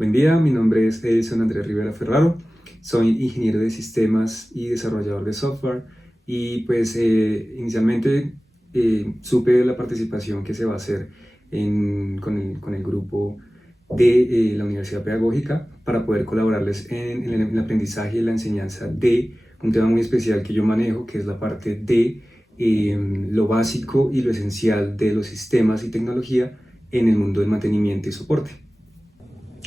Buen día, mi nombre es Edison Andrés Rivera Ferraro, soy ingeniero de sistemas y desarrollador de software y pues inicialmente supe de la participación que se va a hacer con el grupo de la Universidad Pedagógica para poder colaborarles en el aprendizaje y la enseñanza de un tema muy especial que yo manejo, que es la parte de lo básico y lo esencial de los sistemas y tecnología en el mundo del mantenimiento y soporte.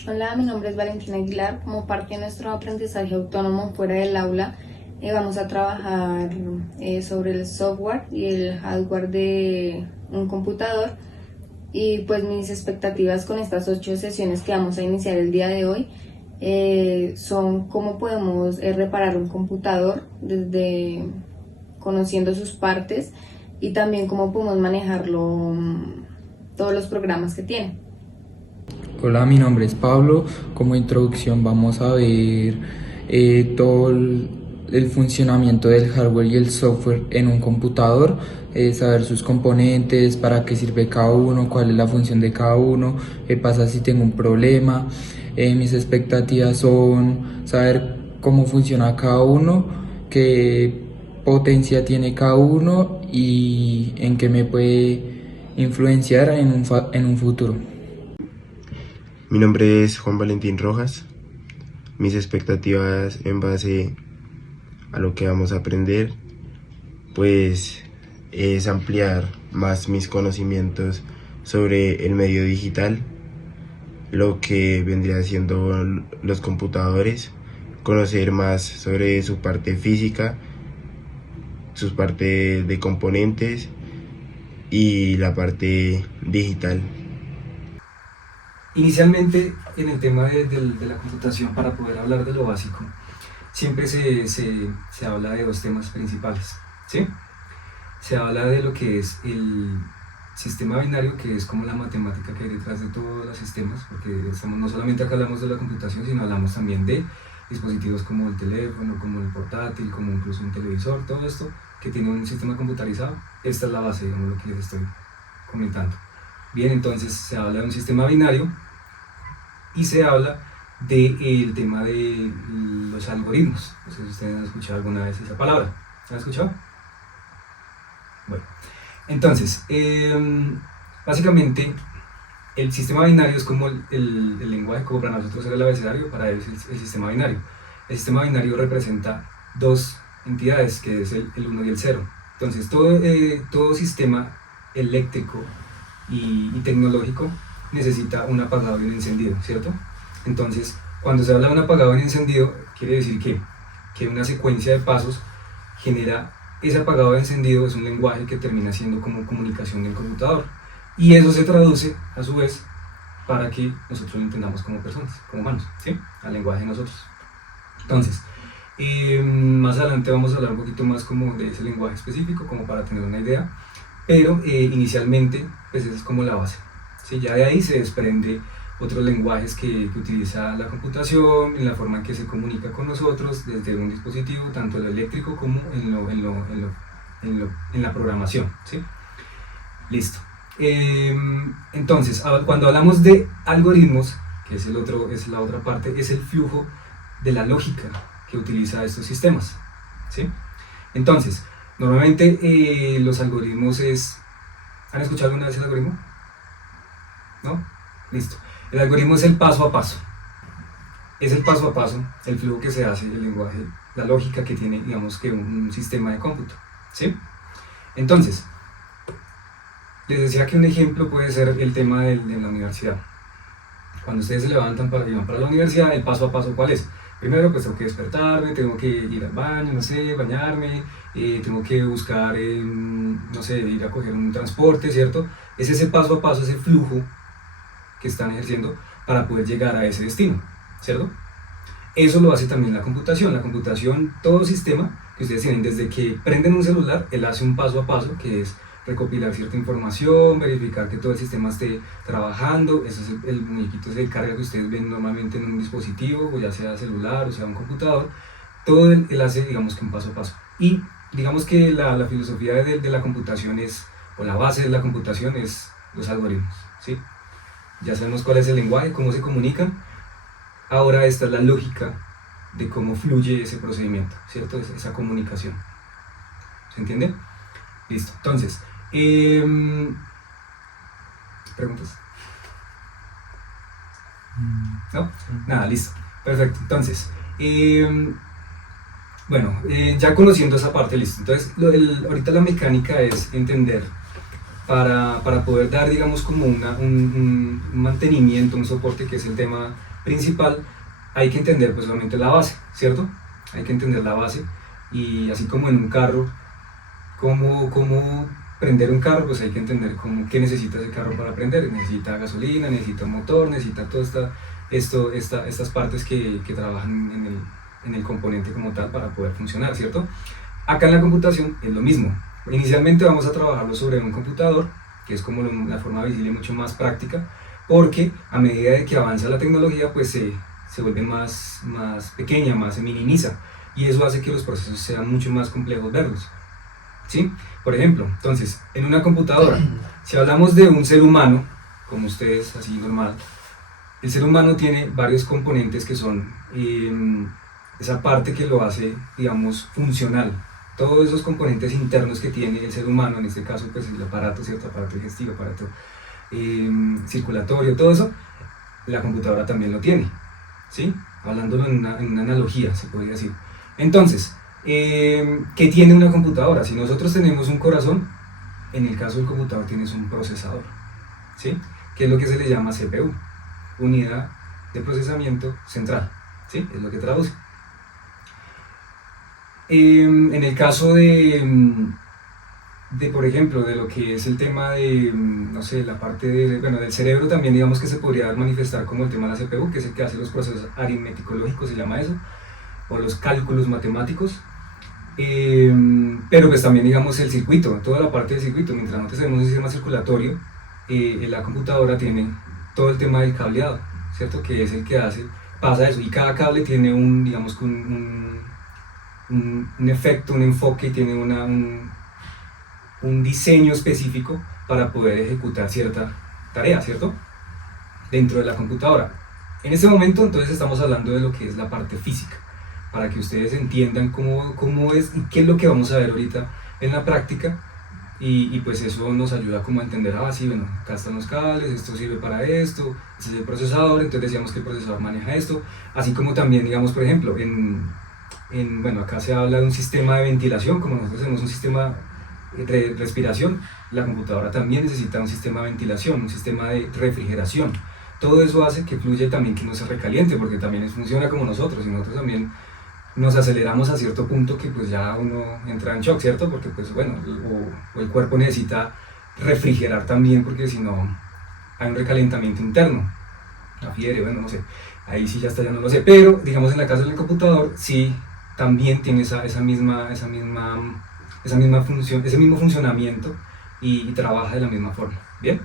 Hola, mi nombre es Valentina Aguilar. Como parte de nuestro aprendizaje autónomo fuera del aula, vamos a trabajar sobre el software y el hardware de un computador. Y pues mis expectativas con estas 8 sesiones que vamos a iniciar el día de hoy son cómo podemos reparar un computador desde conociendo sus partes y también cómo podemos manejarlo, todos los programas que tiene. Hola, mi nombre es Pablo. Como introducción vamos a ver todo el funcionamiento del hardware y el software en un computador, saber sus componentes, para qué sirve cada uno, cuál es la función de cada uno, qué pasa si tengo un problema. Mis expectativas son saber cómo funciona cada uno, qué potencia tiene cada uno y en qué me puede influenciar en un futuro. Mi nombre es Juan Valentín Rojas. Mis expectativas en base a lo que vamos a aprender, pues es ampliar más mis conocimientos sobre el medio digital, lo que vendría siendo los computadores, conocer más sobre su parte física, sus partes de componentes y la parte digital. Inicialmente, en el tema de la computación, para poder hablar de lo básico, siempre se habla de dos temas principales, ¿sí? Se habla de lo que es el sistema binario, que es como la matemática que hay detrás de todos los sistemas, porque no solamente acá hablamos de la computación, sino hablamos también de dispositivos como el teléfono, como el portátil, como incluso un televisor, todo esto que tiene un sistema computarizado. Esta es la base, digamos, lo que les estoy comentando. Bien, entonces se habla de un sistema binario y se habla del tema de los algoritmos. No sé si ustedes han escuchado alguna vez esa palabra. ¿Han escuchado? Bueno, entonces, básicamente el sistema binario es como el lenguaje, como para nosotros era el abecedario, para ellos es el sistema binario. El sistema binario representa dos entidades, que es el 1 y el 0. Entonces, todo sistema eléctrico y tecnológico necesita un apagado y un encendido, ¿cierto? Entonces, cuando se habla de un apagado y un encendido, quiere decir que una secuencia de pasos genera ese apagado y encendido. Es un lenguaje que termina siendo como comunicación del computador, y eso se traduce a su vez para que nosotros lo entendamos como personas, como humanos, ¿sí? Al lenguaje de nosotros. Entonces, más adelante vamos a hablar un poquito más como de ese lenguaje específico, como para tener una idea, pero inicialmente pues esa es como la base, ¿sí? Ya de ahí se desprende otros lenguajes que utiliza la computación, en la forma en que se comunica con nosotros desde un dispositivo, tanto en lo eléctrico como en la programación, ¿sí? Listo. Entonces, cuando hablamos de algoritmos, que es la otra parte, es el flujo de la lógica que utiliza estos sistemas, ¿sí? Entonces, normalmente los algoritmos ¿han escuchado alguna vez el algoritmo? ¿No? Listo. El algoritmo es el paso a paso. Es el paso a paso, el flujo que se hace, el lenguaje, la lógica que tiene, digamos, que un sistema de cómputo, ¿sí? Entonces, les decía que un ejemplo puede ser el tema de la universidad. Cuando ustedes se levantan y van para la universidad, el paso a paso, ¿cuál es? Primero, pues tengo que despertarme, tengo que ir al baño, no sé, bañarme, tengo que buscar, no sé, ir a coger un transporte, ¿cierto? Es ese paso a paso, ese flujo que están ejerciendo para poder llegar a ese destino, ¿cierto? Eso lo hace también la computación. La computación, todo sistema que ustedes tienen, desde que prenden un celular, él hace un paso a paso, que es recopilar cierta información, verificar que todo el sistema esté trabajando. Eso es el muñequito de carga que ustedes ven normalmente en un dispositivo, o ya sea celular o sea un computador. Todo él hace, digamos, que un paso a paso. Y digamos que la filosofía de la computación o la base de la computación es los algoritmos, ¿sí? Ya sabemos cuál es el lenguaje, cómo se comunican, Ahora esta es la lógica de cómo fluye ese procedimiento, ¿cierto? Esa comunicación. ¿Se entiende? Listo. Entonces, ¿preguntas? ¿No? Nada, listo. Perfecto. Entonces, bueno, ya conociendo esa parte, listo. Entonces, ahorita la mecánica es entender para poder dar, digamos, como un mantenimiento, un soporte, que es el tema principal. Hay que entender pues solamente la base, ¿cierto? Hay que entender la base, y así como en un carro, cómo prender un carro, pues hay que entender qué necesita ese carro para prender. Necesita gasolina, necesita un motor, necesita todas estas partes que trabajan en el componente como tal para poder funcionar, ¿cierto? Acá en la computación es lo mismo. Inicialmente vamos a trabajarlo sobre un computador, que es como la forma visible mucho más práctica, porque a medida de que avanza la tecnología, pues se vuelve más pequeña, se minimiza, y eso hace que los procesos sean mucho más complejos verlos, ¿sí? Por ejemplo, entonces, en una computadora, si hablamos de un ser humano, como ustedes, así normal, el ser humano tiene varios componentes que son esa parte que lo hace, digamos, funcional. Todos esos componentes internos que tiene el ser humano, en este caso pues el aparato, ¿cierto? Aparato digestivo, aparato circulatorio, todo eso, la computadora también lo tiene, ¿sí? Hablándolo en una analogía, se podría decir. Entonces, ¿qué tiene una computadora? Si nosotros tenemos un corazón, en el caso del computador tienes un procesador, ¿sí? Que es lo que se le llama CPU, unidad de procesamiento central, ¿sí? Es lo que traduce. En el caso por ejemplo, de lo que es el tema de, no sé, la parte del cerebro, también digamos que se podría manifestar como el tema de la CPU, que es el que hace los procesos aritmético-lógicos, se llama eso, o los cálculos matemáticos. Pero pues también digamos el circuito, toda la parte del circuito. Mientras nosotros tenemos un sistema circulatorio, la computadora tiene todo el tema del cableado, ¿cierto? Que es el que pasa eso, y cada cable tiene digamos que un efecto, un enfoque, tiene un diseño específico para poder ejecutar cierta tarea, ¿cierto? Dentro de la computadora. En este momento entonces estamos hablando de lo que es la parte física, para que ustedes entiendan cómo es y qué es lo que vamos a ver ahorita en la práctica, y pues eso nos ayuda como a entender, sí, bueno, acá están los cables, esto sirve para esto, este es el procesador, entonces decíamos que el procesador maneja esto, así como también, digamos, por ejemplo, bueno, acá se habla de un sistema de ventilación, como nosotros tenemos un sistema de respiración, la computadora también necesita un sistema de ventilación, un sistema de refrigeración. Todo eso hace que fluya también, que no se recaliente, porque también funciona como nosotros, y nosotros también nos aceleramos a cierto punto que pues ya uno entra en shock, ¿cierto? Porque pues bueno, o el cuerpo necesita refrigerar también, porque si no hay un recalentamiento interno, la fiebre, bueno, no sé, ahí sí ya no lo sé, pero digamos en la casa del computador sí también tiene esa misma función, ese mismo funcionamiento, y trabaja de la misma forma, ¿bien?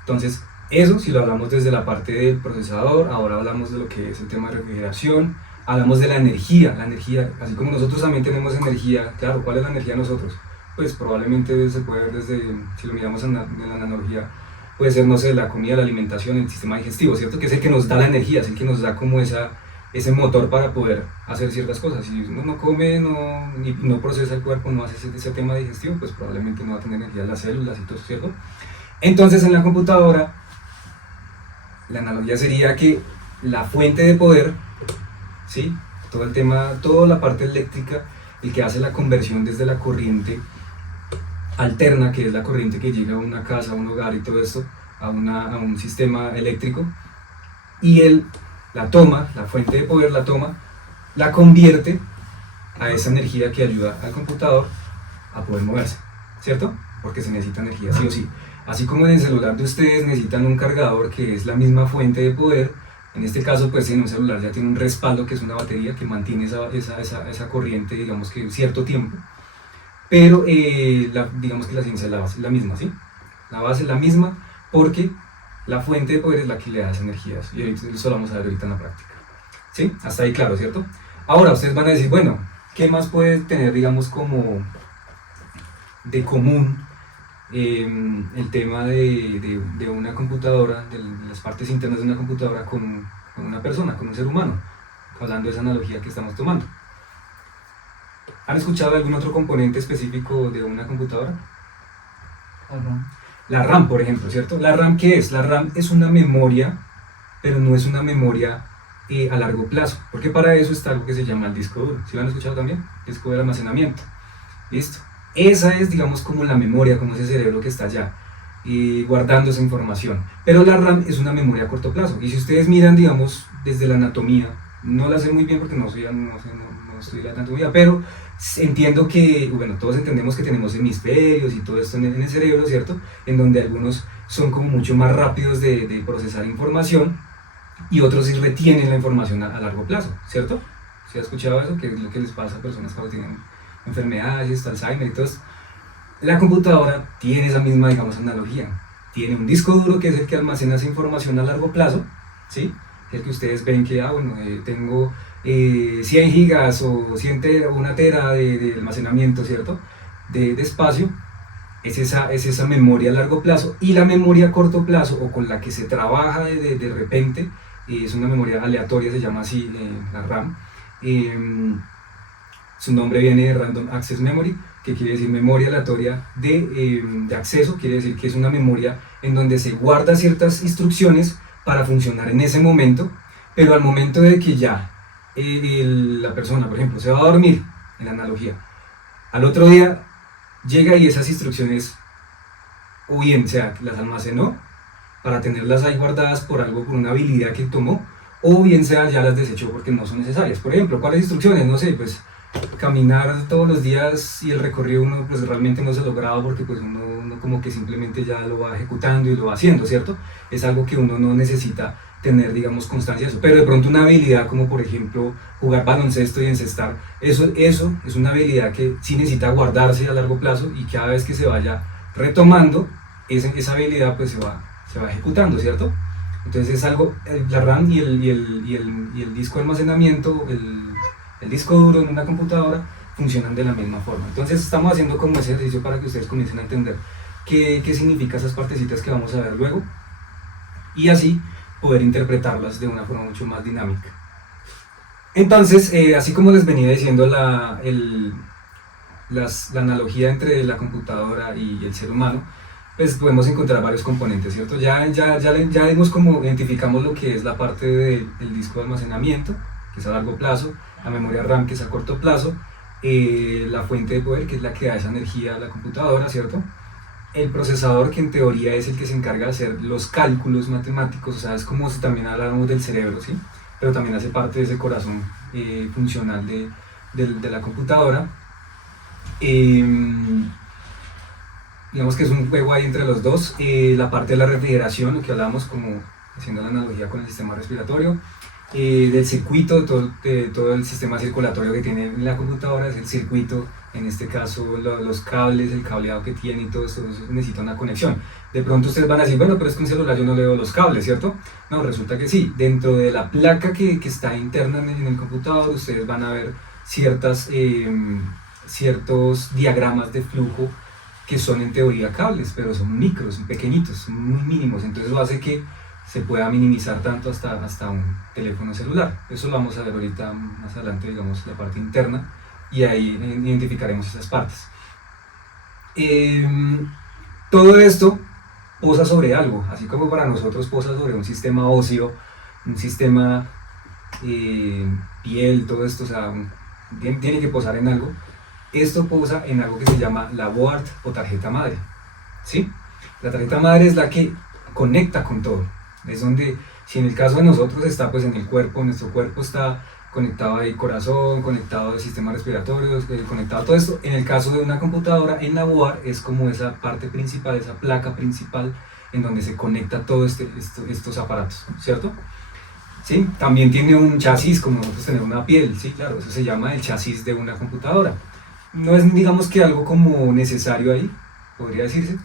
Entonces, eso si lo hablamos desde la parte del procesador. Ahora hablamos de lo que es el tema de refrigeración, hablamos de la energía, así como nosotros también tenemos energía. Claro, ¿cuál es la energía de nosotros? Pues probablemente se puede ver desde, si lo miramos en la analogía, puede ser, no sé, la comida, la alimentación, el sistema digestivo, ¿cierto? Que es el que nos da la energía, es el que nos da como ese motor para poder hacer ciertas cosas. Si uno no come, no procesa el cuerpo, no hace ese tema digestivo, pues probablemente no va a tener energía las células y todo eso, ¿cierto? Entonces en la computadora, la analogía sería que la fuente de poder, ¿sí? Todo el tema, toda la parte eléctrica, el que hace la conversión desde la corriente alterna, que es la corriente que llega a una casa, a un hogar y todo esto, a un sistema eléctrico, y él la toma, la fuente de poder la toma, la convierte a esa energía que ayuda al computador a poder moverse, ¿cierto? Porque se necesita energía sí o sí. Así como en el celular de ustedes necesitan un cargador, que es la misma fuente de poder, en este caso pues en un celular ya tiene un respaldo, que es una batería que mantiene esa corriente, digamos que cierto tiempo, pero digamos que la ciencia, la base es la misma, ¿sí? La base es la misma, porque la fuente de poder es la que le da esa energía, y eso lo vamos a ver ahorita en la práctica, ¿sí? Hasta ahí claro, ¿cierto? Ahora ustedes van a decir, bueno, ¿qué más puede tener, digamos, como de común el tema de una computadora, de las partes internas de una computadora con con una persona, con un ser humano, hablando de esa analogía que estamos tomando. ¿Han escuchado de algún otro componente específico de una computadora? La RAM, por ejemplo, ¿cierto? ¿La RAM qué es? La RAM es una memoria, pero no es una memoria a largo plazo, porque para eso está algo que se llama el disco duro. ¿Sí lo han escuchado también? Disco de almacenamiento. Listo. Esa es, digamos, como la memoria, como ese cerebro que está allá, guardando esa información. Pero la RAM es una memoria a corto plazo. Y si ustedes miran, digamos, desde la anatomía, no la sé muy bien porque no estudié la anatomía, pero entiendo que, bueno, todos entendemos que tenemos hemisferios y todo esto en el cerebro, ¿cierto? En donde algunos son como mucho más rápidos de procesar información y otros sí retienen la información a largo plazo, ¿cierto? ¿Se ha escuchado eso? Que es lo que les pasa a personas cuando tienen enfermedades, Alzheimer y todo esto. La computadora tiene esa misma, digamos, analogía. Tiene un disco duro que es el que almacena esa información a largo plazo, ¿sí? El que ustedes ven que, tengo 100 gigas o 100 tera, o 1 tera de almacenamiento, ¿cierto? De espacio. Es esa memoria a largo plazo, y la memoria a corto plazo, o con la que se trabaja de repente, es una memoria aleatoria, se llama así, la RAM. Su nombre viene de Random Access Memory, que quiere decir memoria aleatoria de acceso. Quiere decir que es una memoria en donde se guarda ciertas instrucciones para funcionar en ese momento, pero al momento de que ya la persona, por ejemplo, se va a dormir, en la analogía, al otro día llega y esas instrucciones, o bien sea las almacenó para tenerlas ahí guardadas por una habilidad que tomó, o bien sea ya las desechó porque no son necesarias. Por ejemplo, ¿cuáles instrucciones? No sé, pues caminar todos los días, y el recorrido uno pues realmente no se lograba porque pues uno como que simplemente ya lo va ejecutando y lo va haciendo, ¿cierto? Es algo que uno no necesita tener, digamos, constancia de eso, pero de pronto una habilidad como por ejemplo jugar baloncesto y encestar, eso es una habilidad que sí necesita guardarse a largo plazo, y cada vez que se vaya retomando esa habilidad pues se va ejecutando, ¿cierto? Entonces es algo, la RAM y el disco de almacenamiento, el disco duro en una computadora funcionan de la misma forma. Entonces estamos haciendo como ese ejercicio para que ustedes comiencen a entender qué significa esas partecitas que vamos a ver luego, y así poder interpretarlas de una forma mucho más dinámica. Entonces, así como les venía diciendo, la analogía entre la computadora y el ser humano, pues podemos encontrar varios componentes, ¿cierto? Ya vimos cómo identificamos lo que es la parte del disco de almacenamiento, que es a largo plazo, la memoria RAM, que es a corto plazo, la fuente de poder, que es la que da esa energía a la computadora, ¿cierto? El procesador, que en teoría es el que se encarga de hacer los cálculos matemáticos, o sea, es como si también habláramos del cerebro, ¿sí? Pero también hace parte de ese corazón funcional de la computadora. Digamos que es un juego ahí entre los dos. La parte de la refrigeración, lo que hablábamos, como haciendo la analogía con el sistema respiratorio, del circuito, de todo el sistema circulatorio que tiene la computadora, es el circuito, en este caso los cables, el cableado que tiene y todo esto necesita una conexión. De pronto ustedes van a decir, bueno, pero es que un celular yo no le veo los cables, ¿cierto? No, resulta que sí, dentro de la placa que está interna en el computador, ustedes van a ver ciertos diagramas de flujo que son en teoría cables, pero son micros, son pequeñitos, son muy mínimos. Entonces eso hace que se pueda minimizar tanto hasta un teléfono celular. Eso lo vamos a ver ahorita más adelante, digamos, la parte interna, y ahí identificaremos esas partes. Todo esto posa sobre algo, así como para nosotros posa sobre un sistema óseo, un sistema piel, todo esto, o sea, tiene que posar en algo. Esto posa en algo que se llama la board o tarjeta madre, ¿sí? La tarjeta madre es la que conecta con todo. Es donde, si en el caso de nosotros está pues en el cuerpo, nuestro cuerpo está conectado al corazón, conectado al sistema respiratorio, conectado a todo esto. En el caso de una computadora, en la board es como esa parte principal, esa placa principal en donde se conecta todos estos aparatos, ¿cierto? ¿Sí? También tiene un chasis, como nosotros tenemos una piel, sí, claro, eso se llama el chasis de una computadora. No es, digamos, que algo como necesario ahí, podría decirse.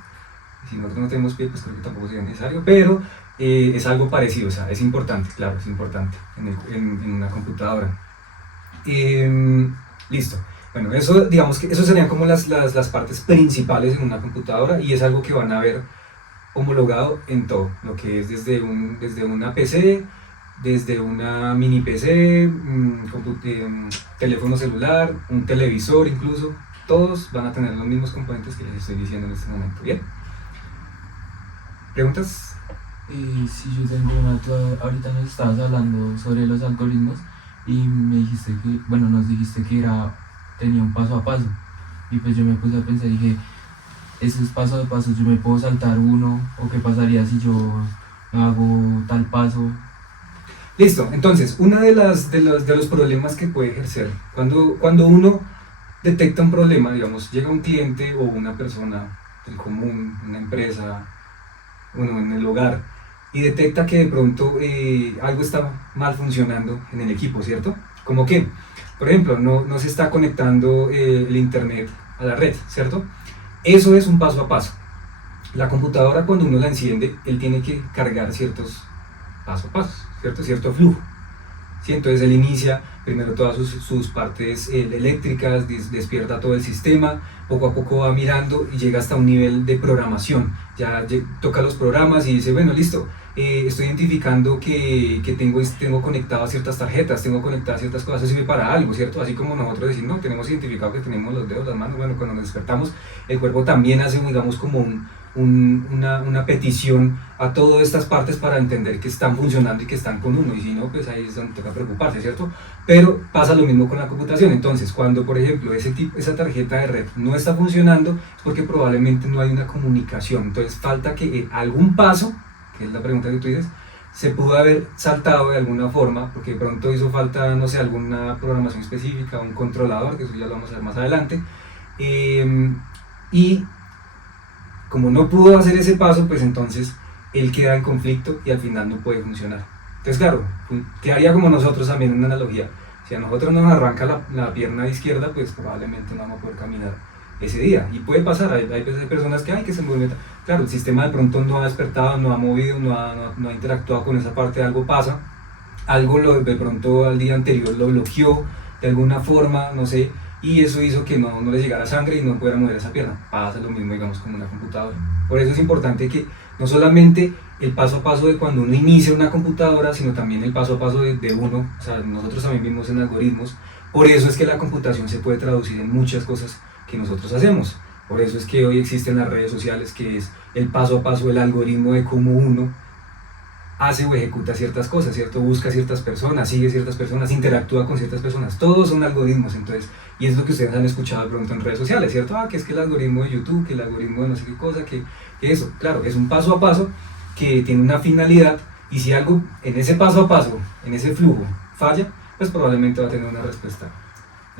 Si nosotros no tenemos piel, pues creo que tampoco sería necesario, pero es algo parecido, o sea, es importante, claro, es importante en una computadora. Listo. Bueno, eso, digamos que eso serían como las partes principales en una computadora, y es algo que van a ver homologado en todo, lo que es desde una PC, desde una mini PC, teléfono celular, un televisor incluso, todos van a tener los mismos componentes que les estoy diciendo en este momento. ¿Bien? ¿Preguntas? Sí, yo tengo una. Ahorita nos estabas hablando sobre los algoritmos y me dijiste que, bueno, nos dijiste que tenía un paso a paso. Y pues yo me puse a pensar y dije, esos pasos a paso, yo me puedo saltar uno, o qué pasaría si yo hago tal paso. Listo, entonces, uno de los problemas que puede ejercer, cuando uno detecta un problema, digamos, llega un cliente o una persona del común, una empresa, uno en el hogar, y detecta que de pronto algo está mal funcionando en el equipo, ¿cierto? Como que, por ejemplo, no se está conectando el internet a la red, ¿cierto? Eso es un paso a paso. La computadora, cuando uno la enciende, él tiene que cargar ciertos paso a paso, ¿cierto? Cierto flujo. ¿Sí? Entonces él inicia primero todas sus partes eléctricas, despierta todo el sistema, poco a poco va mirando y llega hasta un nivel de programación. Ya toca los programas y dice, bueno, listo, estoy identificando que tengo conectadas ciertas tarjetas, tengo conectadas ciertas cosas, eso sirve para algo, ¿cierto? Así como nosotros decimos, no, tenemos identificado que tenemos los dedos, las manos, bueno, cuando nos despertamos, el cuerpo también hace, digamos, como una petición a todas estas partes para entender que están funcionando y que están con uno, y si no, pues ahí es donde toca preocuparse, ¿cierto? Pero pasa lo mismo con la computación. Entonces, cuando por ejemplo esa tarjeta de red no está funcionando, es porque probablemente no hay una comunicación. Entonces falta que algún paso, que es la pregunta que tú dices, se pudo haber saltado de alguna forma, porque de pronto hizo falta, no sé, alguna programación específica, un controlador, que eso ya lo vamos a ver más adelante, y como no pudo hacer ese paso, pues entonces él queda en conflicto y al final no puede funcionar. Entonces, claro, quedaría como nosotros también, una analogía. Si a nosotros nos arranca la pierna izquierda, pues probablemente no vamos a poder caminar ese día. Y puede pasar, hay personas que se mueven. Claro, el sistema de pronto no ha despertado, no ha movido, no ha interactuado con esa parte, algo pasa. Algo de pronto al día anterior lo bloqueó de alguna forma, no sé, y eso hizo que no le llegara sangre y no pudiera mover esa pierna. Pasa lo mismo, digamos, con una computadora. Por eso es importante que no solamente el paso a paso de cuando uno inicia una computadora, sino también el paso a paso de uno, o sea, nosotros también vivimos en algoritmos. Por eso es que la computación se puede traducir en muchas cosas que nosotros hacemos. Por eso es que hoy existen las redes sociales, que es el paso a paso, el algoritmo de cómo uno hace o ejecuta ciertas cosas, ¿cierto? Busca ciertas personas, sigue ciertas personas, interactúa con ciertas personas, todos son algoritmos. Entonces, y es lo que ustedes han escuchado de pronto en redes sociales, ¿cierto? Que es que el algoritmo de YouTube, que el algoritmo de no sé qué cosa, que eso, claro, es un paso a paso que tiene una finalidad, y si algo en ese paso a paso, en ese flujo, falla, pues probablemente va a tener una respuesta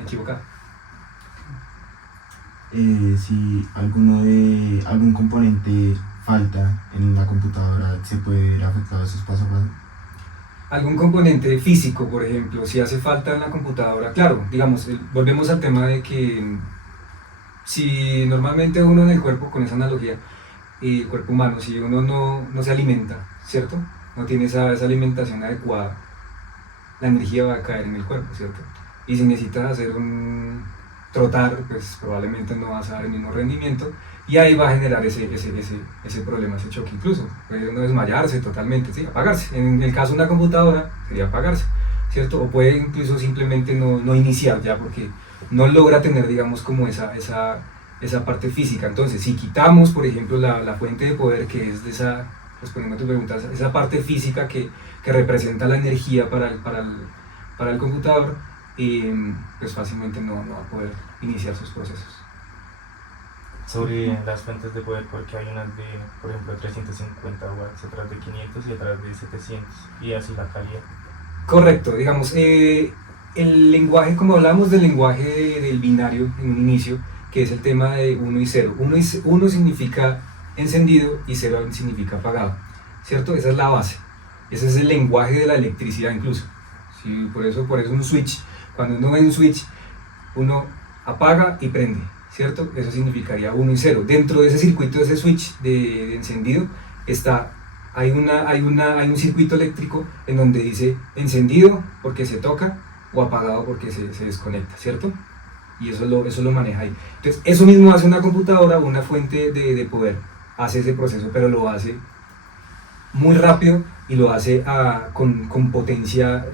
equivocada. Si algún componente falta en la computadora, ¿se puede ver afectado esos pasos a paso? Algún componente físico, por ejemplo, si hace falta en la computadora, claro, digamos, volvemos al tema de que si normalmente uno en el cuerpo, con esa analogía, el cuerpo humano, si uno no se alimenta, ¿cierto? No tiene esa alimentación adecuada, la energía va a caer en el cuerpo, ¿cierto? Y si necesitas hacer trotar, pues probablemente no vas a dar el mismo rendimiento, y ahí va a generar ese problema, ese choque. Incluso puede uno desmayarse totalmente, ¿sí? Apagarse. En el caso de una computadora sería apagarse, ¿cierto? O puede incluso simplemente no iniciar ya, porque no logra tener, digamos, como esa parte física. Entonces, si quitamos, por ejemplo, la fuente de poder, que es de respondiendo a tu pregunta, esa parte física que representa la energía para el computador, pues fácilmente no va a poder iniciar sus procesos. Sobre las fuentes de poder, porque hay unas de, por ejemplo, 350 watts, otras de 500 y otras de 700, y así la calidad. Correcto, digamos, el lenguaje, como hablamos del lenguaje del binario en un inicio, que es el tema de 1 y 0. 1 significa encendido y 0 significa apagado, ¿cierto? Esa es la base, ese es el lenguaje de la electricidad incluso. Sí, por eso un switch, cuando uno ve un switch, uno apaga y prende, ¿cierto? Eso significaría 1 y 0. Dentro de ese circuito, de ese switch de encendido, hay un circuito eléctrico en donde dice encendido porque se toca o apagado porque se desconecta, ¿cierto? Y eso lo maneja ahí. Entonces, eso mismo hace una computadora, una fuente de poder, hace ese proceso, pero lo hace muy rápido y lo hace con potencia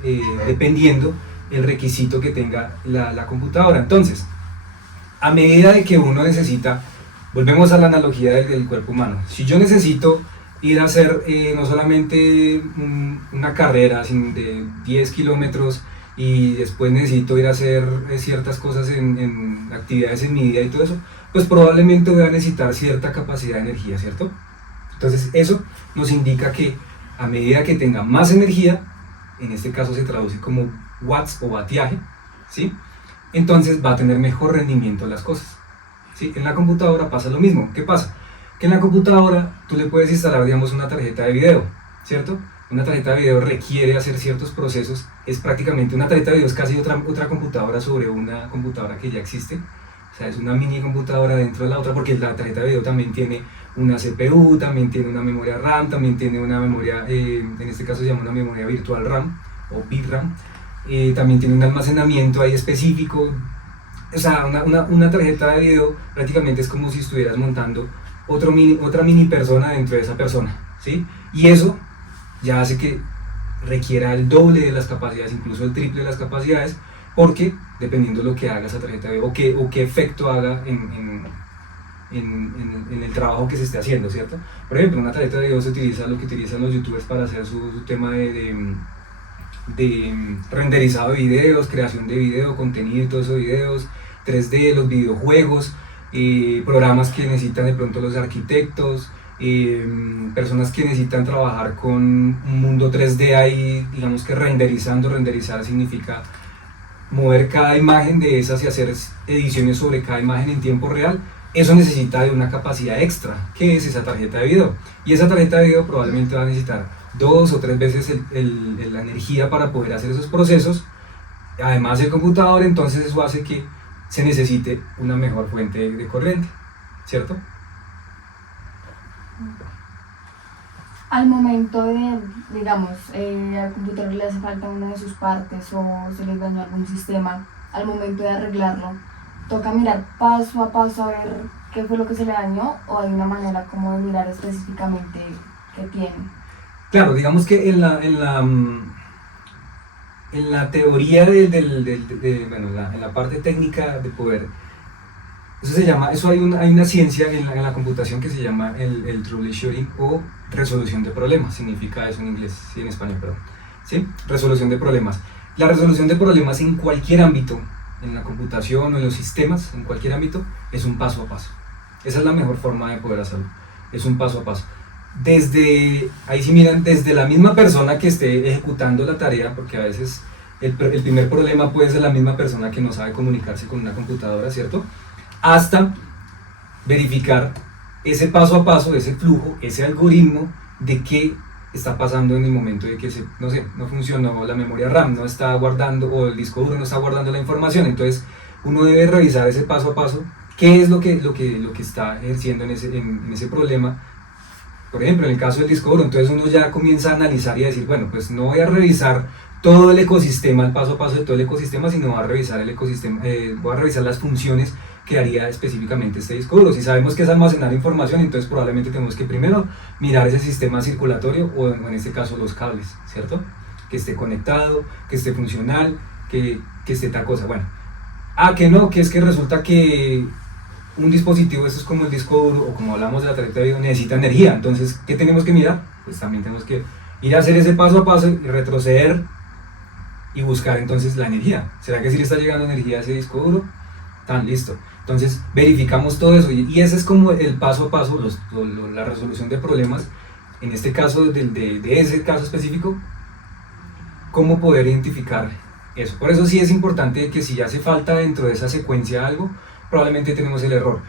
dependiendo el requisito que tenga la computadora. Entonces, a medida de que uno necesita, volvemos a la analogía del cuerpo humano, si yo necesito ir a hacer no solamente una carrera de 10 kilómetros y después necesito ir a hacer ciertas cosas en actividades en mi vida y todo eso, pues probablemente voy a necesitar cierta capacidad de energía, ¿cierto? Entonces eso nos indica que a medida que tenga más energía, en este caso se traduce como watts o vatiaje, ¿sí? Entonces va a tener mejor rendimiento en las cosas, ¿sí? En la computadora pasa lo mismo. ¿Qué pasa? Que en la computadora tú le puedes instalar, digamos, una tarjeta de video, ¿cierto? Una tarjeta de video requiere hacer ciertos procesos, es prácticamente una tarjeta de video, es casi otra computadora sobre una computadora que ya existe, o sea, es una mini computadora dentro de la otra, porque la tarjeta de video también tiene una CPU, también tiene una memoria RAM, también tiene una memoria, en este caso se llama una memoria virtual RAM o VRAM, también tiene un almacenamiento ahí específico. O sea, una tarjeta de video prácticamente es como si estuvieras montando otra mini persona dentro de esa persona, ¿sí? Y eso ya hace que requiera el doble de las capacidades, incluso el triple de las capacidades, porque dependiendo de lo que haga esa tarjeta de video o qué efecto haga en el trabajo que se esté haciendo, ¿cierto? Por ejemplo, una tarjeta de video se utiliza lo que utilizan los youtubers para hacer su tema de renderizado de videos, creación de video, contenido y todos esos videos, 3D, los videojuegos, programas que necesitan de pronto los arquitectos, personas que necesitan trabajar con un mundo 3D ahí, digamos que renderizar significa mover cada imagen de esas y hacer ediciones sobre cada imagen en tiempo real. Eso necesita de una capacidad extra, que es esa tarjeta de video, y esa tarjeta de video probablemente va a necesitar 2 o 3 veces la energía para poder hacer esos procesos, además del computador. Entonces eso hace que se necesite una mejor fuente de corriente, ¿cierto? Al momento de, digamos, al computador le hace falta una de sus partes o se le dañó algún sistema, al momento de arreglarlo, toca mirar paso a paso a ver qué fue lo que se le dañó, o hay una manera como de mirar específicamente qué tiene. Claro, digamos que en la teoría en la parte técnica de poder, hay una ciencia en la computación que se llama el troubleshooting o resolución de problemas, significa eso en inglés, sí, en español, perdón, ¿sí? Resolución de problemas. La resolución de problemas en cualquier ámbito, en la computación o en los sistemas, en cualquier ámbito, es un paso a paso. Esa es la mejor forma de poder hacerlo, es un paso a paso. Ahí sí miran, desde la misma persona que esté ejecutando la tarea, porque a veces el primer problema puede ser la misma persona que no sabe comunicarse con una computadora, ¿cierto? Hasta verificar ese paso a paso, ese flujo, ese algoritmo de qué está pasando en el momento de que no funcionó la memoria RAM, no está guardando, o el disco duro no está guardando la información. Entonces uno debe revisar ese paso a paso, qué es lo que está ejerciendo en ese problema. Por ejemplo, en el caso del disco duro, entonces uno ya comienza a analizar y a decir, bueno, pues no voy a revisar todo el ecosistema, el paso a paso de todo el ecosistema, sino voy a revisar el ecosistema, voy a revisar las funciones que haría específicamente este disco duro. Si sabemos que es almacenar información, entonces probablemente tenemos que primero mirar ese sistema circulatorio, o en este caso los cables, ¿cierto? Que esté conectado, que esté funcional, que esté tal cosa. Bueno, que es que resulta que un dispositivo, eso es como el disco duro, o como hablamos de la tarjeta de video, necesita energía. Entonces, ¿qué tenemos que mirar? Pues también tenemos que ir a hacer ese paso a paso y retroceder y buscar entonces la energía. ¿Será que sí le está llegando energía a ese disco duro? Tan listo. Entonces verificamos todo eso, y ese es como el paso a paso, la resolución de problemas. En este caso, de ese caso específico, cómo poder identificar eso. Por eso sí es importante que si hace falta dentro de esa secuencia algo, probablemente tenemos el error.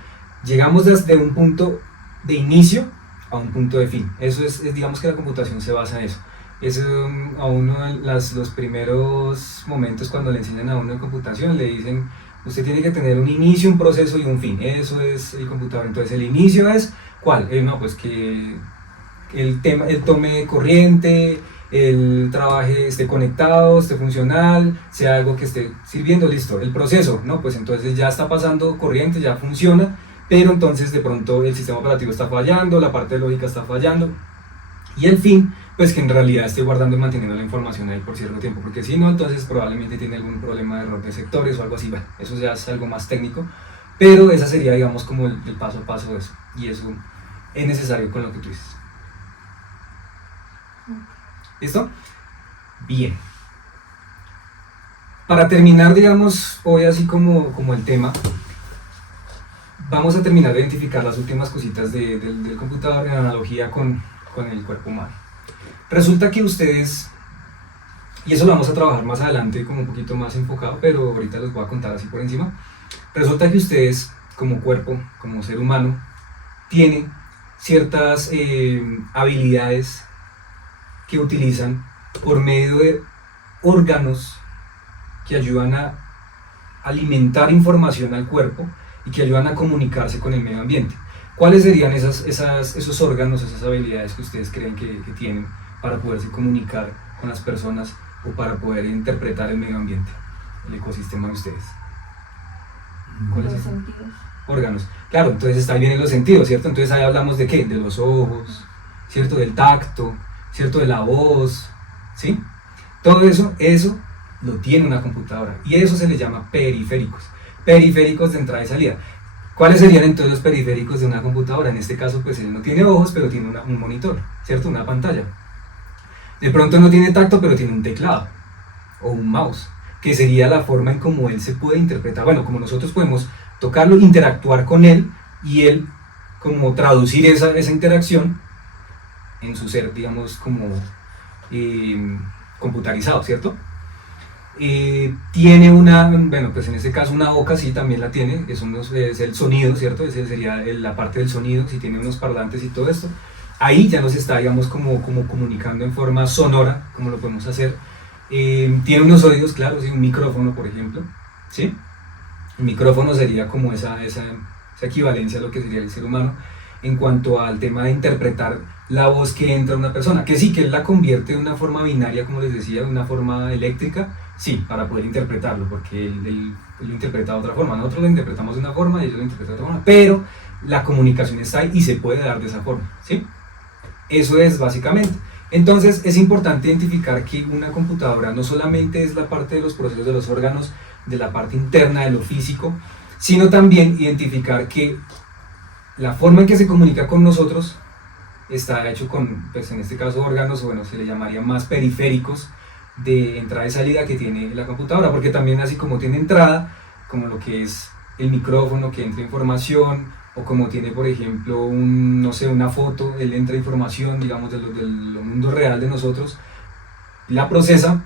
Llegamos desde un punto de inicio a un punto de fin. Eso es digamos que la computación se basa en eso. Es a uno los primeros momentos cuando le enseñan a uno de computación, le dicen: usted tiene que tener un inicio, un proceso y un fin. Eso es el computador. Entonces el inicio es, ¿cuál? Pues que el tome corriente, el trabaje, esté conectado, esté funcional, sea algo que esté sirviendo, listo. El proceso, pues entonces ya está pasando corriente, ya funciona, pero entonces de pronto el sistema operativo está fallando, la parte lógica está fallando. Y el fin, pues que en realidad esté guardando y manteniendo la información ahí por cierto tiempo, porque si no, entonces probablemente tiene algún problema de error de sectores o algo así. Bueno, eso ya es algo más técnico, pero esa sería, digamos, como el paso a paso de eso, y eso es necesario con lo que tú dices. ¿Listo? Bien. Para terminar, digamos, hoy así como el tema, vamos a terminar de identificar las últimas cositas del computador en analogía con el cuerpo humano. Resulta que ustedes, y eso lo vamos a trabajar más adelante como un poquito más enfocado, pero ahorita les voy a contar así por encima. Resulta que ustedes como cuerpo, como ser humano, tienen ciertas habilidades que utilizan por medio de órganos que ayudan a alimentar información al cuerpo y que ayudan a comunicarse con el medio ambiente. ¿Cuáles serían esos órganos, esas habilidades que ustedes creen que tienen para poderse comunicar con las personas o para poder interpretar el medio ambiente, el ecosistema de ustedes? ¿Cuáles Los son? sentidos. Órganos. Claro, entonces está bien en los sentidos, ¿cierto? Entonces ahí hablamos de qué? De los ojos, ¿cierto? Del tacto, ¿cierto? De la voz, ¿sí? Todo eso lo tiene una computadora y eso se le llama periféricos. Periféricos de entrada y salida. ¿Cuáles serían entonces los periféricos de una computadora? En este caso, pues él no tiene ojos, pero tiene un monitor, ¿cierto? Una pantalla. De pronto no tiene tacto, pero tiene un teclado o un mouse, que sería la forma en cómo él se puede interpretar. Bueno, como nosotros podemos tocarlo, interactuar con él y él como traducir esa interacción en su ser, digamos, como computarizado, ¿cierto? Tiene bueno, pues en este caso una boca, sí, también la tiene, es el sonido, ¿cierto? Ese sería la parte del sonido, si tiene unos parlantes y todo esto. Ahí ya nos está, digamos, como comunicando en forma sonora, como lo podemos hacer. Tiene unos oídos, claro, sí, un micrófono, por ejemplo, ¿sí? El micrófono sería como esa equivalencia a lo que sería el ser humano en cuanto al tema de interpretar la voz que entra a una persona, que sí, que él la convierte de una forma binaria, como les decía, de una forma eléctrica, sí, para poder interpretarlo, porque él lo interpreta de otra forma. Nosotros lo interpretamos de una forma y ellos lo interpretan de otra forma, pero la comunicación está ahí y se puede dar de esa forma, ¿sí? Eso es básicamente. Entonces es importante identificar que una computadora no solamente es la parte de los procesos de los órganos, de la parte interna, de lo físico, sino también identificar que la forma en que se comunica con nosotros está hecho con, pues en este caso órganos, bueno, se le llamaría más periféricos de entrada y salida que tiene la computadora, porque también así como tiene entrada, como lo que es el micrófono que entra información, o como tiene por ejemplo no sé, una foto, él entra información, digamos, del mundo real de nosotros, la procesa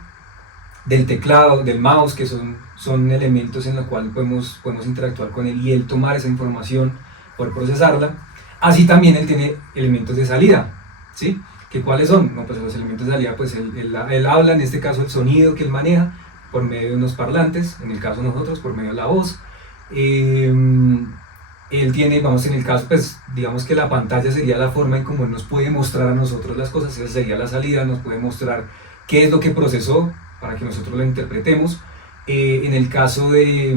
del teclado, del mouse, que son elementos en los cuales podemos interactuar con él y él tomar esa información, poder procesarla. Así también él tiene elementos de salida, ¿sí? ¿Que cuáles son? No, pues los elementos de salida, pues él habla, en este caso el sonido que él maneja por medio de unos parlantes, en el caso de nosotros por medio de la voz. Él tiene, vamos, en el caso, pues digamos que la pantalla sería la forma en cómo él nos puede mostrar a nosotros las cosas, esa sería la salida, nos puede mostrar qué es lo que procesó para que nosotros lo interpretemos. En el caso de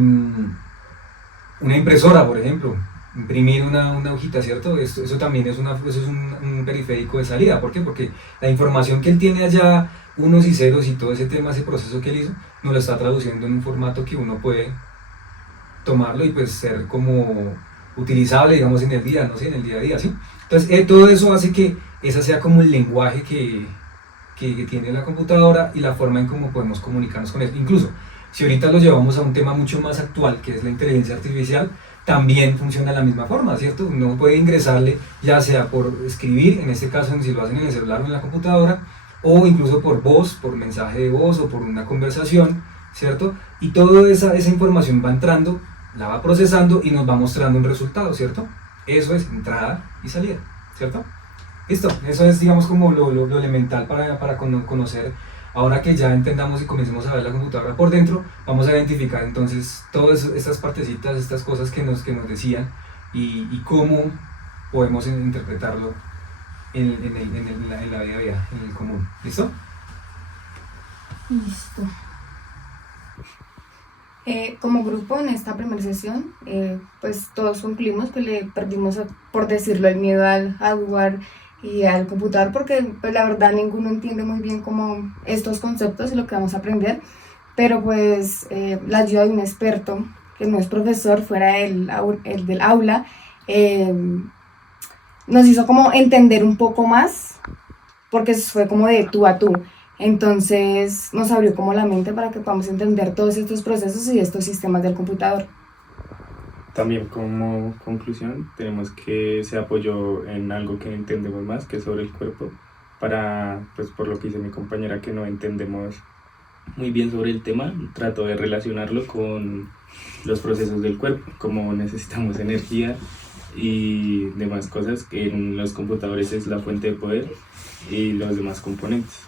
una impresora, por ejemplo, imprimir una hojita, ¿cierto? Eso también es un periférico de salida. ¿Por qué? Porque la información que él tiene allá, unos y ceros y todo ese tema, ese proceso que él hizo, nos lo está traduciendo en un formato que uno puede tomarlo y pues ser como utilizable, digamos, en el día, no sé, en el día a día, ¿sí? Entonces, todo eso hace que esa sea como el lenguaje que tiene la computadora y la forma en cómo podemos comunicarnos con él. Incluso, si ahorita lo llevamos a un tema mucho más actual, que es la inteligencia artificial, también funciona de la misma forma, ¿cierto? Uno puede ingresarle, ya sea por escribir, en este caso si lo hacen en el celular o en la computadora, o incluso por voz, por mensaje de voz o por una conversación, ¿cierto? Y toda esa información va entrando, la va procesando y nos va mostrando un resultado, ¿cierto? Eso es entrada y salida, ¿cierto? Listo, eso es, digamos, como lo elemental para conocer. Ahora que ya entendamos y comencemos a ver la computadora por dentro, vamos a identificar entonces todas estas partecitas, estas cosas que nos decían y cómo podemos interpretarlo en la vida diaria, en el común. ¿Listo? Listo. Como grupo en esta primera sesión, pues todos concluimos que le perdimos, por decirlo, el miedo al hardware y al computador, porque pues la verdad ninguno entiende muy bien como estos conceptos y lo que vamos a aprender, pero pues la ayuda de un experto que no es profesor fuera el del aula, nos hizo como entender un poco más, porque fue como de tú a tú. Entonces nos abrió como la mente para que podamos entender todos estos procesos y estos sistemas del computador. También como conclusión tenemos que se apoyó en algo que entendemos más, que es sobre el cuerpo, para, pues por lo que dice mi compañera, que no entendemos muy bien sobre el tema, trato de relacionarlo con los procesos del cuerpo, como necesitamos energía y demás cosas, que en los computadores es la fuente de poder y los demás componentes.